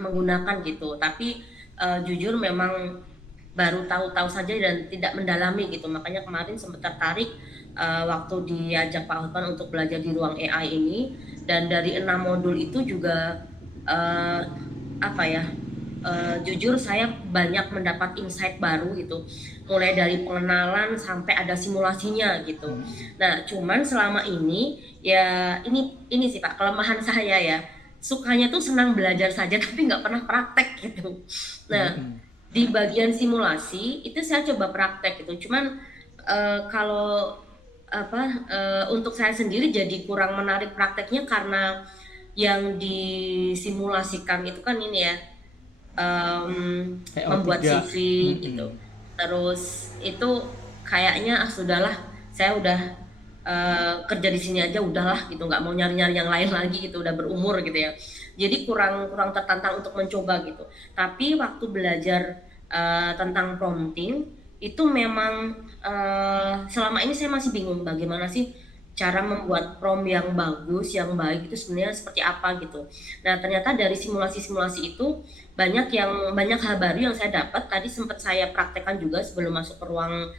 menggunakan gitu. Tapi jujur memang baru tahu-tahu saja dan tidak mendalami gitu. Makanya kemarin sempat tertarik waktu diajak Pak Hotman untuk belajar di ruang AI ini, dan dari 6 modul itu juga uh, apa ya, jujur saya banyak mendapat insight baru gitu, mulai dari pengenalan sampai ada simulasinya gitu. Nah, cuman selama ini ya ini sih Pak kelemahan saya ya, sukanya tuh senang belajar saja tapi nggak pernah praktek gitu. Nah, di bagian simulasi itu saya coba praktek gitu, cuman kalau untuk saya sendiri jadi kurang menarik prakteknya karena yang disimulasikan itu kan ini ya, membuat PO3. CV gitu. Terus itu kayaknya sudahlah, saya udah kerja di sini aja udahlah gitu, nggak mau nyari-nyari yang lain lagi gitu, udah berumur gitu ya. Jadi kurang kurang tertantang untuk mencoba gitu. Tapi waktu belajar tentang prompting itu memang selama ini saya masih bingung bagaimana sih cara membuat prompt yang bagus, yang baik itu sebenarnya seperti apa gitu. Nah, ternyata dari simulasi-simulasi itu banyak hal baru yang saya dapat. Tadi sempat saya praktekkan juga sebelum masuk ke ruang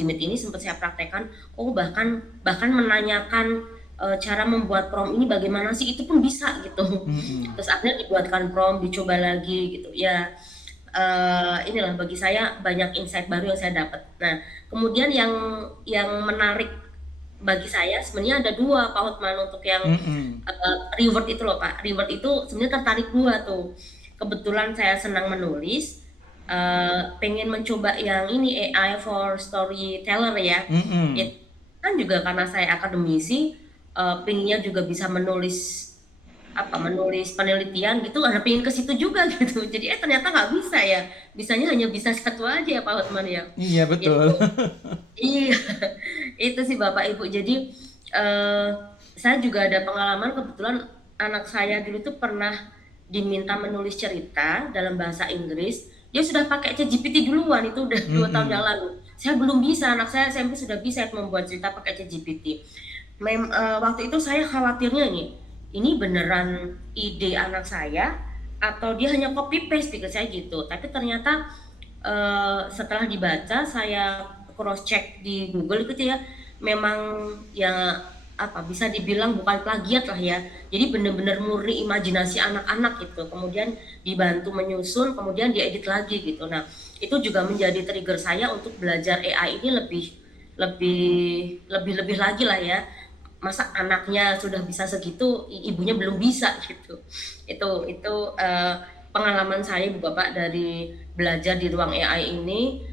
Jimit ini, sempat saya praktekkan. Oh, bahkan menanyakan cara membuat prompt ini bagaimana sih, itu pun bisa gitu. Terus akhirnya dibuatkan prompt, dicoba lagi gitu. Ya, inilah bagi saya banyak insight baru yang saya dapat. Nah, kemudian yang menarik bagi saya sebenarnya ada dua Pak Hotman, untuk yang reward itu loh Pak. Reward itu sebenarnya tertarik dua tuh. Kebetulan saya senang menulis, pengen mencoba yang ini AI for storyteller ya. Itu kan juga karena saya akademisi, pengennya juga bisa menulis penelitian gitu, ada pengen ke situ juga gitu. Jadi ternyata nggak bisa ya. Bisanya hanya bisa satu aja ya Pak Hotman ya. Iya, betul. Itu iya, itu sih Bapak Ibu. Jadi saya juga ada pengalaman, kebetulan anak saya dulu tuh pernah diminta menulis cerita dalam bahasa Inggris. Dia sudah pakai ChatGPT duluan, itu udah 2 tahun yang lalu. Saya belum bisa, anak saya SMP sudah bisa membuat cerita pakai ChatGPT. Waktu itu saya khawatirnya ini beneran ide anak saya atau dia hanya copy paste, pikir saya gitu. Tapi ternyata setelah dibaca, saya cross check di Google gitu ya, memang ya bisa dibilang bukan plagiat lah ya. Jadi benar-benar murni imajinasi anak-anak gitu. Kemudian dibantu menyusun, kemudian diedit lagi gitu. Nah, itu juga menjadi trigger saya untuk belajar AI ini lebih lagi lah ya. Masa anaknya sudah bisa segitu, ibunya belum bisa gitu. Itu pengalaman saya Ibu Bapak dari belajar di ruang AI ini,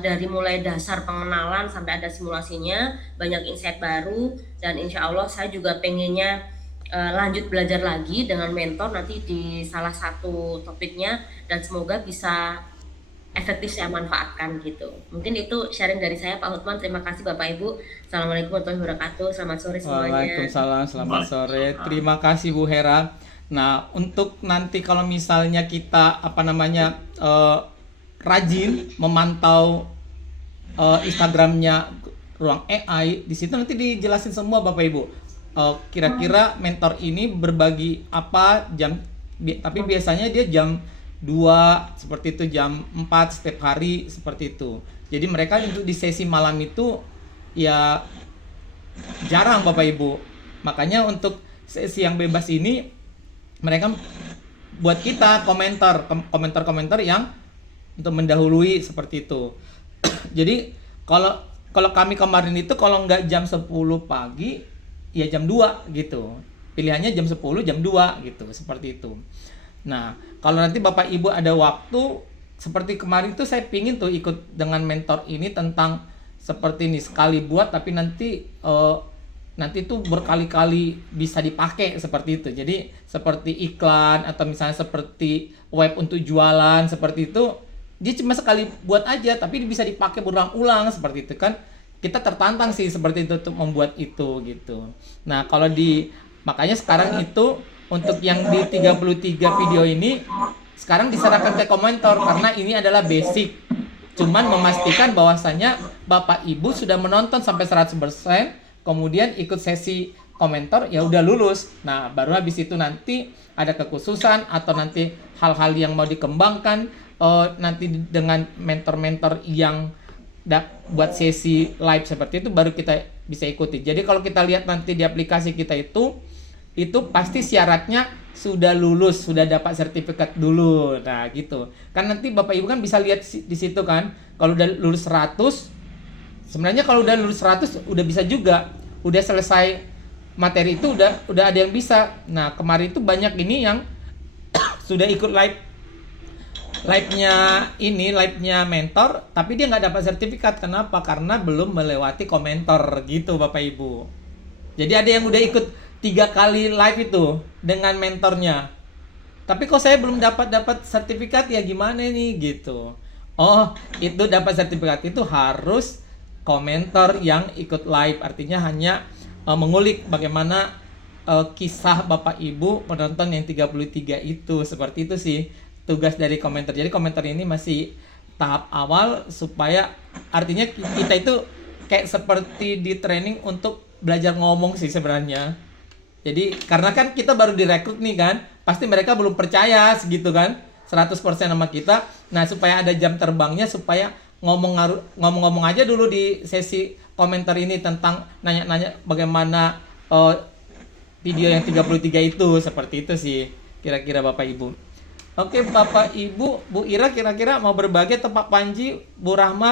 dari mulai dasar pengenalan sampai ada simulasinya, banyak insight baru, dan insya Allah saya juga pengennya lanjut belajar lagi dengan mentor nanti di salah satu topiknya, dan semoga bisa efektif saya manfaatkan gitu. Mungkin itu sharing dari saya Pak Hotman. Terima kasih Bapak Ibu. Assalamualaikum warahmatullahi wabarakatuh. Selamat sore semuanya. Waalaikumsalam, selamat sore. Terima kasih Bu Hera. Nah, untuk nanti kalau misalnya kita rajin memantau Instagramnya Ruang AI, di situ nanti dijelasin semua Bapak Ibu. Kira-kira mentor ini berbagi apa jam, tapi biasanya dia jam 2 seperti itu, jam 4 setiap hari seperti itu. Jadi mereka untuk di sesi malam itu ya jarang Bapak Ibu. Makanya untuk sesi yang bebas ini mereka buat kita komentar yang untuk mendahului seperti itu. Jadi kalau kami kemarin itu kalau nggak jam 10 pagi ya jam 2 gitu. Pilihannya jam 10, jam 2 gitu, seperti itu. Nah, kalau nanti Bapak Ibu ada waktu seperti kemarin tuh saya pingin tuh ikut dengan mentor ini tentang seperti ini, sekali buat tapi nanti tuh berkali-kali bisa dipakai seperti itu. Jadi seperti iklan atau misalnya seperti web untuk jualan seperti itu, dia cuma sekali buat aja tapi bisa dipakai berulang-ulang seperti itu kan. Kita tertantang sih seperti itu untuk membuat itu gitu. Nah, makanya sekarang itu untuk yang di 33 video ini sekarang diserahkan ke komentar karena ini adalah basic. Cuman memastikan bahwasannya Bapak Ibu sudah menonton sampai 100%, kemudian ikut sesi komentar ya udah lulus. Nah, baru habis itu nanti ada kekhususan atau nanti hal-hal yang mau dikembangkan nanti dengan mentor-mentor yang buat sesi live seperti itu baru kita bisa ikuti. Jadi kalau kita lihat nanti di aplikasi kita itu pasti syaratnya sudah lulus, sudah dapat sertifikat dulu. Nah, gitu. Kan nanti Bapak Ibu kan bisa lihat di situ kan, kalau udah lulus 100, sebenarnya kalau udah lulus 100 udah bisa juga. Udah selesai materi itu udah ada yang bisa. Nah, kemarin itu banyak ini yang sudah ikut live-nya mentor, tapi dia nggak dapat sertifikat. Kenapa? Karena belum melewati komentar gitu, Bapak Ibu. Jadi ada yang udah ikut 3 kali live itu dengan mentornya. Tapi kok saya belum dapat sertifikat, ya gimana nih gitu. Oh, itu dapat sertifikat itu harus komentar yang ikut live. Artinya hanya mengulik bagaimana kisah Bapak Ibu penonton yang 33 itu. Seperti itu sih tugas dari komentar. Jadi komentar ini masih tahap awal supaya artinya kita itu kayak seperti di training untuk belajar ngomong sih sebenarnya. Jadi karena kan kita baru direkrut nih kan, pasti mereka belum percaya segitu kan, 100% sama kita. Nah, supaya ada jam terbangnya, supaya ngomong-ngomong aja dulu di sesi komentar ini tentang nanya-nanya bagaimana video yang 33 itu. Seperti itu sih kira-kira Bapak Ibu. Oke, Bapak Ibu, Bu Ira kira-kira mau berbagi atau Pak Panji, Bu Rahma